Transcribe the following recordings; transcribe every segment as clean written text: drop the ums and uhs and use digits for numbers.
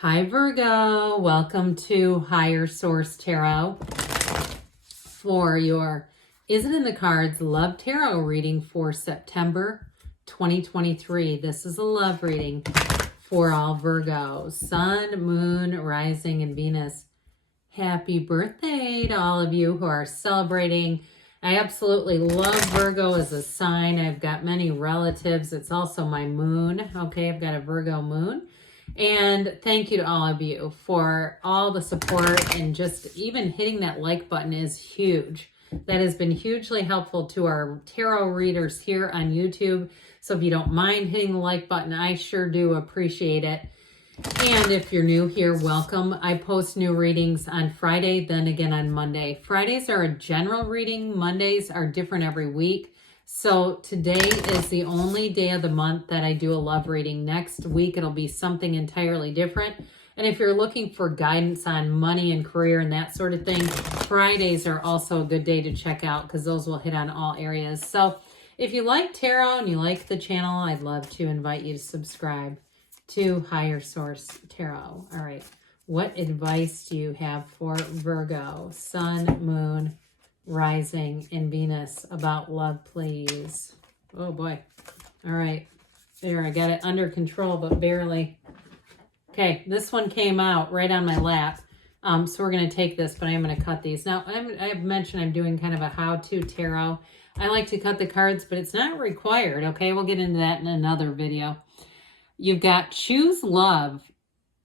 Hi Virgo, welcome to Higher Source Tarot for your Is It in the Cards Love Tarot reading for September 2023. This is a love reading for all Virgos, Sun, Moon, Rising, and Venus. Happy birthday to all of you who are celebrating. I absolutely love Virgo as a sign. I've got many relatives. It's also my moon. Okay, I've got a Virgo moon. And thank you to all of you for all the support, and just even hitting that like button is huge. That has been hugely helpful to our tarot readers here on YouTube. So if you don't mind hitting the like button, I sure do appreciate it. And if you're new here, welcome. I post new readings on Friday, then again on Monday. Fridays are a general reading. Mondays are different every week. So today is the only day of the month that I do a love reading. Next week, it'll be something entirely different. And if you're looking for guidance on money and career and that sort of thing, Fridays are also a good day to check out because those will hit on all areas. So if you like tarot and you like the channel, I'd love to invite you to subscribe to Higher Source Tarot. All right. What advice do you have for Virgo, Sun, Moon, Rising, and Venus about love, please? Oh boy. All right. There, I got it under control, but barely. Okay, this one came out right on my lap. So we're going to take this, but I'm going to cut these. Now, I've mentioned I'm doing kind of a how-to tarot. I like to cut the cards, but it's not required, okay? We'll get into that in another video. You've got choose love.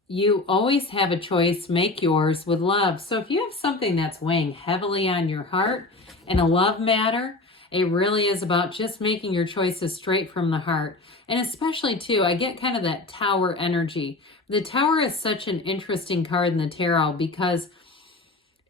You always have a choice. Make yours with love. So if you have something that's weighing heavily on your heart and a love matter, it really is about just making your choices straight from the heart. And especially too, I get kind of that Tower energy. The Tower is such an interesting card in the tarot because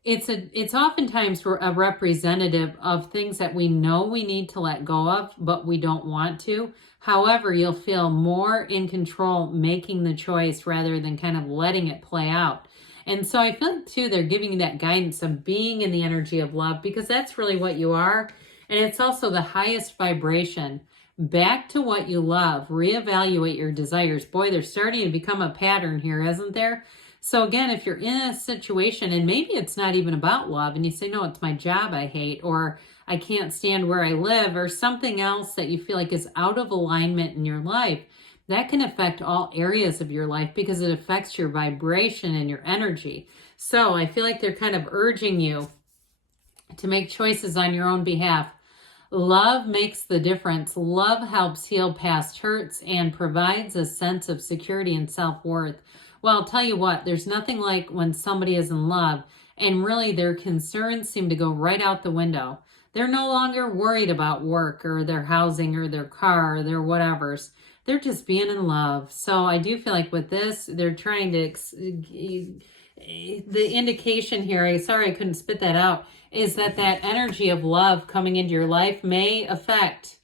it's oftentimes a representative of things that we know we need to let go of, but we don't want to. However, you'll feel more in control making the choice rather than kind of letting it play out. And so I feel too, they're giving you that guidance of being in the energy of love, because that's really what you are. And it's also the highest vibration. Back to what you love. Reevaluate your desires. Boy, there's starting to become a pattern here, isn't there? So again, if you're in a situation and maybe it's not even about love and you say, no, it's my job I hate, or I can't stand where I live, or something else that you feel like is out of alignment in your life, that can affect all areas of your life because it affects your vibration and your energy. So I feel like they're kind of urging you to make choices on your own behalf. Love makes the difference. Love helps heal past hurts and provides a sense of security and self-worth. Well, I'll tell you what, there's nothing like when somebody is in love and really their concerns seem to go right out the window. They're no longer worried about work or their housing or their car or their whatevers. They're just being in love. So I do feel like with this, they're trying to, the indication here, sorry I couldn't spit that out, is that energy of love coming into your life may affect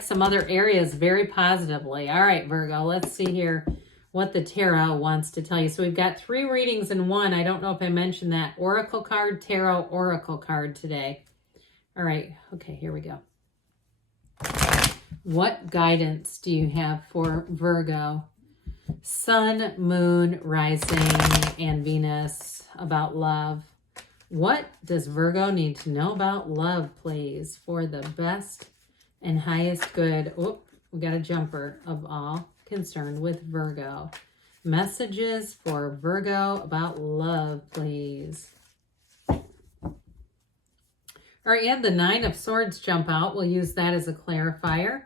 some other areas very positively. All right, Virgo, let's see here what the tarot wants to tell you. So we've got 3 readings in one. I don't know if I mentioned that. Oracle card, tarot, oracle card today. All right. Okay, here we go. What guidance do you have for Virgo, Sun, Moon, Rising, and Venus about love? What does Virgo need to know about love, please, for the best and highest good? Oh, we got a jumper of all concerned with Virgo. Messages for Virgo about love, please. All right, you had the 9 of Swords jump out. We'll use that as a clarifier.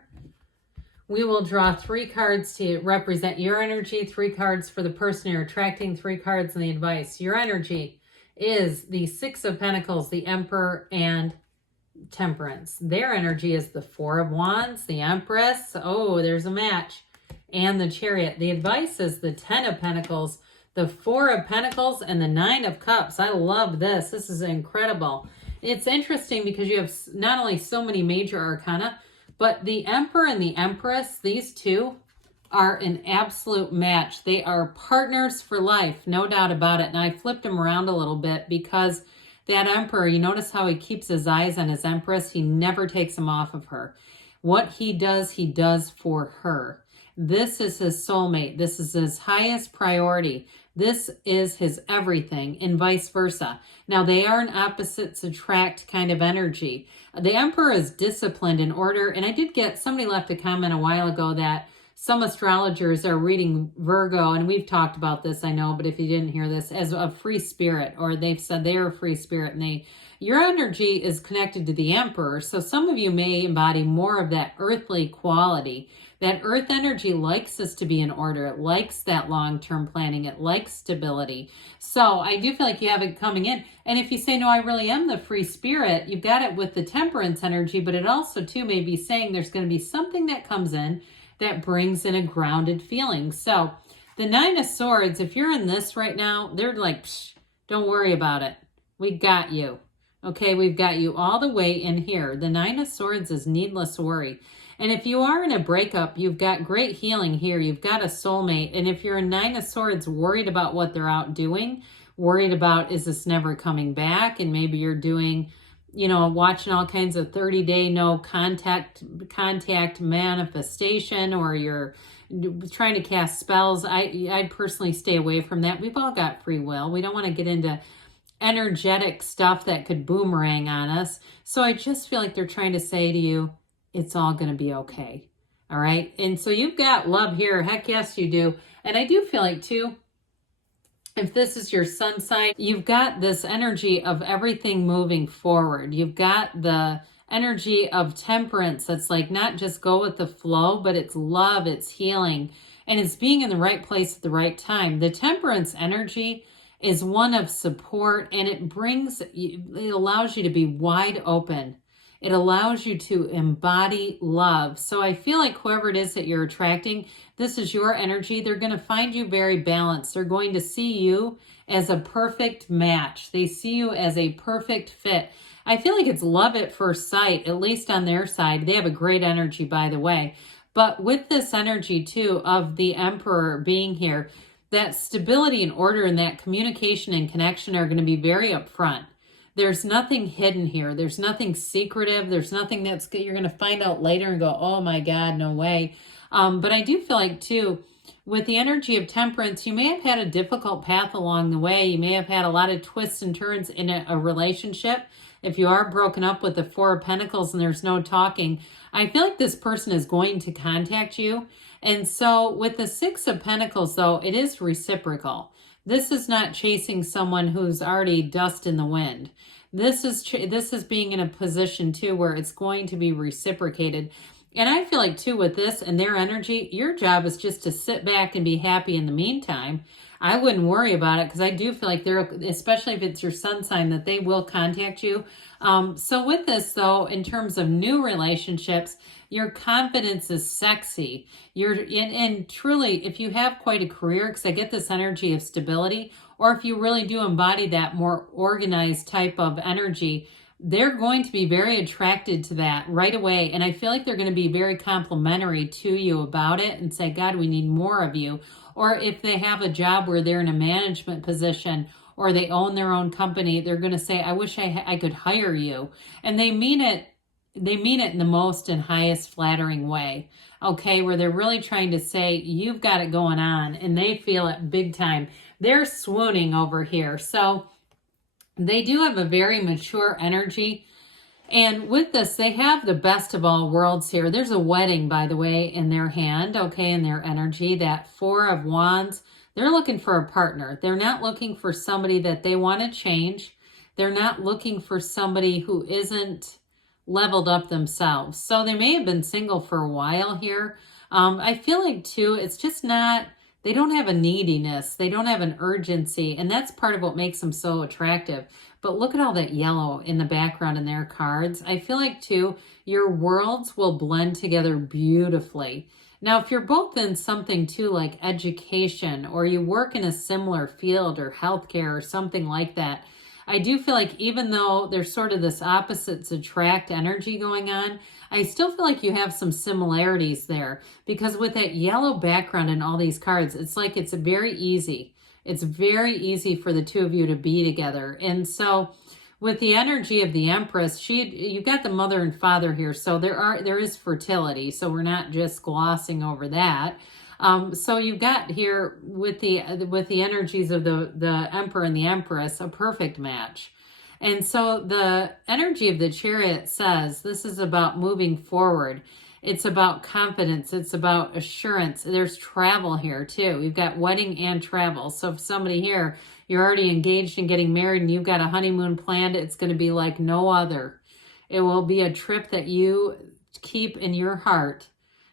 We will draw 3 cards to represent your energy, 3 cards for the person you're attracting, 3 cards in the advice. Your energy is the 6 of Pentacles, the Emperor, and Temperance. Their energy is the 4 of Wands, the Empress. Oh, there's a match. And the Chariot. The advice is the 10 of Pentacles, the 4 of Pentacles, and the 9 of Cups. I love this. This is incredible. It's interesting because you have not only so many major arcana, but the Emperor and the Empress, these two are an absolute match. They are partners for life, no doubt about it. And I flipped them around a little bit because that Emperor, you notice how he keeps his eyes on his Empress? He never takes them off of her. What he does for her. This is his soulmate. This is his highest priority. This is his everything, and vice versa. Now, they are an opposites attract kind of energy. The Emperor is disciplined in order, and I did get, somebody left a comment a while ago that some astrologers are reading Virgo, and we've talked about this, I know, but if you didn't hear this, as a free spirit, or they've said they're a free spirit, and your energy is connected to the Emperor, so some of you may embody more of that earthly quality. That earth energy likes us to be in order. It likes that long-term planning. It likes stability. So I do feel like you have it coming in. And if you say, no, I really am the free spirit, you've got it with the temperance energy, but it also too may be saying there's going to be something that comes in that brings in a grounded feeling. So the Nine of Swords, if you're in this right now, they're like, psh, don't worry about it. We got you. Okay, we've got you all the way in here. The Nine of Swords is needless worry. And if you are in a breakup, you've got great healing here. You've got a soulmate. And if you're a Nine of Swords worried about what they're out doing, worried about, is this never coming back? And maybe you're doing, you know, watching all kinds of 30-day no contact manifestation, or you're trying to cast spells. I'd personally stay away from that. We've all got free will. We don't want to get into energetic stuff that could boomerang on us. So I just feel like they're trying to say to you, it's all going to be okay. All right. And so you've got love here. Heck yes, you do. And I do feel like too, if this is your sun sign, you've got this energy of everything moving forward. You've got the energy of temperance. That's like not just go with the flow, but it's love, it's healing, and it's being in the right place at the right time. The temperance energy is one of support, and it allows you to be wide open. It allows you to embody love. So I feel like whoever it is that you're attracting, this is your energy. They're going to find you very balanced. They're going to see you as a perfect match. They see you as a perfect fit. I feel like it's love at first sight, at least on their side. They have a great energy, by the way. But with this energy, too, of the Emperor being here, that stability and order and that communication and connection are going to be very upfront. There's nothing hidden here. There's nothing secretive. There's nothing that's you're going to find out later and go, oh my God, no way. But I do feel like too, with the energy of temperance, you may have had a difficult path along the way. You may have had a lot of twists and turns in a relationship. If you are broken up with the Four of Pentacles and there's no talking, I feel like this person is going to contact you. And so with the Six of Pentacles, though, it is reciprocal. This is not chasing someone who's already dust in the wind. This is being in a position, too, where it's going to be reciprocated. And I feel like, too, with this and their energy, your job is just to sit back and be happy in the meantime. I wouldn't worry about it because I do feel like they're, especially if it's your sun sign, that they will contact you. So with this, though, in terms of new relationships, your confidence is sexy. And truly, if you have quite a career, because I get this energy of stability, or if you really do embody that more organized type of energy, they're going to be very attracted to that right away. And I feel like they're going to be very complimentary to you about it and say, God, we need more of you. Or if they have a job where they're in a management position or they own their own company, they're going to say, I wish I could hire you. And they mean it. They mean it in the most and highest flattering way. Okay, where they're really trying to say, you've got it going on, and they feel it big time. They're swooning over here. So they do have a very mature energy. And with this, they have the best of all worlds here. There's a wedding, by the way, in their hand, okay, in their energy. That Four of Wands, they're looking for a partner. They're not looking for somebody that they want to change. They're not looking for somebody who isn't leveled up themselves. So they may have been single for a while here. I feel like, too, it's just not, they don't have a neediness. They don't have an urgency. And that's part of what makes them so attractive. But look at all that yellow in the background in their cards. I feel like, too, your worlds will blend together beautifully. Now, if you're both in something, too, like education, or you work in a similar field or healthcare or something like that, I do feel like even though there's sort of this opposites attract energy going on, I still feel like you have some similarities there. Because with that yellow background in all these cards, it's like it's very easy. It's very easy for the two of you to be together. And so with the energy of the Empress, you've got the mother and father here, so there is fertility. So we're not just glossing over that. So you've got here with the energies of the Emperor and the Empress, a perfect match. And so the energy of the Chariot says this is about moving forward. It's about confidence. It's about assurance. There's travel here too. We've got wedding and travel. So if somebody here, you're already engaged and getting married and you've got a honeymoon planned, it's going to be like no other. It will be a trip that you keep in your heart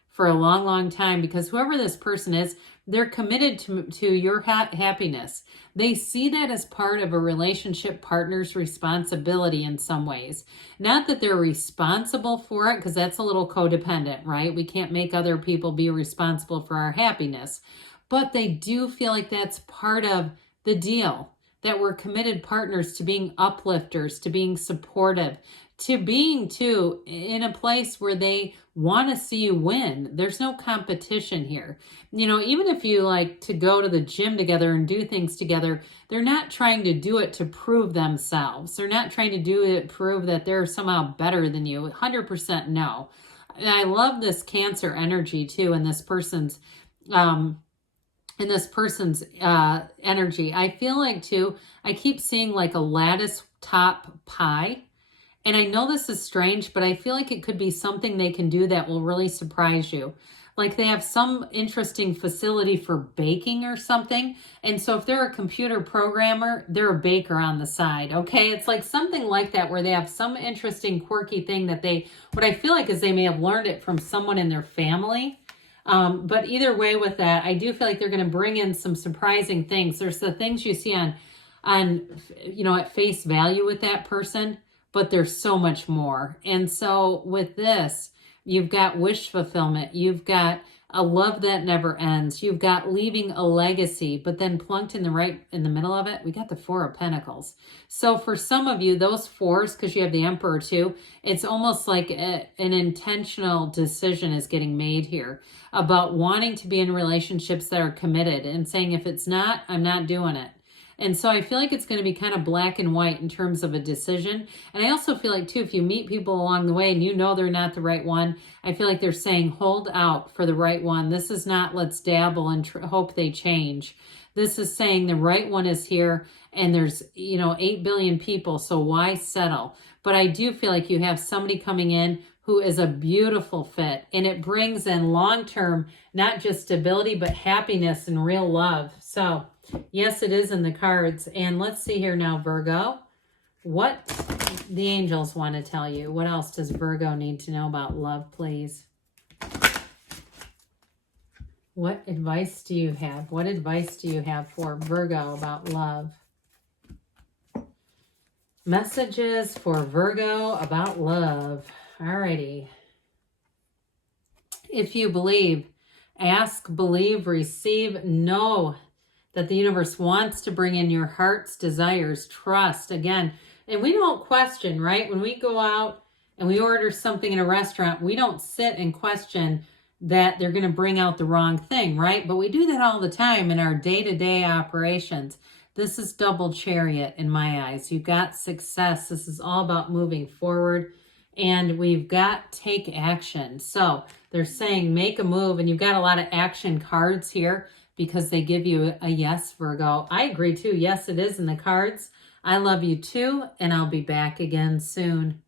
for a long, long time, because whoever this person is, they're committed to your happiness. They see that as part of a relationship partner's responsibility in some ways. Not that they're responsible for it, because that's a little codependent, right? We can't make other people be responsible for our happiness. But they do feel like that's part of the deal, that we're committed partners to being uplifters, to being supportive, to being, too, in a place where they want to see you win. There's no competition here. You know, even if you like to go to the gym together and do things together, they're not trying to do it to prove themselves. They're not trying to do it to prove that they're somehow better than you. 100% no. And I love this Cancer energy, too, in this person's energy. I feel like, too, I keep seeing like a lattice top pie. And I know this is strange, but I feel like it could be something they can do that will really surprise you. Like they have some interesting facility for baking or something. And so if they're a computer programmer, they're a baker on the side, okay? It's like something like that where they have some interesting, quirky thing that what I feel like is they may have learned it from someone in their family. But either way with that, I do feel like they're going to bring in some surprising things. There's the things you see on, at face value with that person, but there's so much more. And so with this, you've got wish fulfillment. You've got a love that never ends. You've got leaving a legacy, but then plunked in the middle of it, we got the Four of Pentacles. So for some of you, those fours, because you have the Emperor too, it's almost like an intentional decision is getting made here about wanting to be in relationships that are committed and saying, if it's not, I'm not doing it. And so I feel like it's going to be kind of black and white in terms of a decision. And I also feel like, too, if you meet people along the way and you know they're not the right one, I feel like they're saying, hold out for the right one. This is not let's dabble and hope they change. This is saying the right one is here and there's, 8 billion people, so why settle? But I do feel like you have somebody coming in who is a beautiful fit, and it brings in long-term, not just stability, but happiness and real love. So yes, it is in the cards. And let's see here now, Virgo, what the angels want to tell you. What else does Virgo need to know about love, please? What advice do you have? What advice do you have for Virgo about love? Messages for Virgo about love. Alrighty. If you believe, ask, believe, receive, know that the universe wants to bring in your heart's desires, trust. Again, and we don't question, right? When we go out and we order something in a restaurant, we don't sit and question that they're going to bring out the wrong thing, right? But we do that all the time in our day-to-day operations. This is double Chariot in my eyes. You've got success. This is all about moving forward. And we've got take action. So they're saying make a move. And you've got a lot of action cards here because they give you a yes, Virgo. I agree too. Yes, it is in the cards. I love you too. And I'll be back again soon.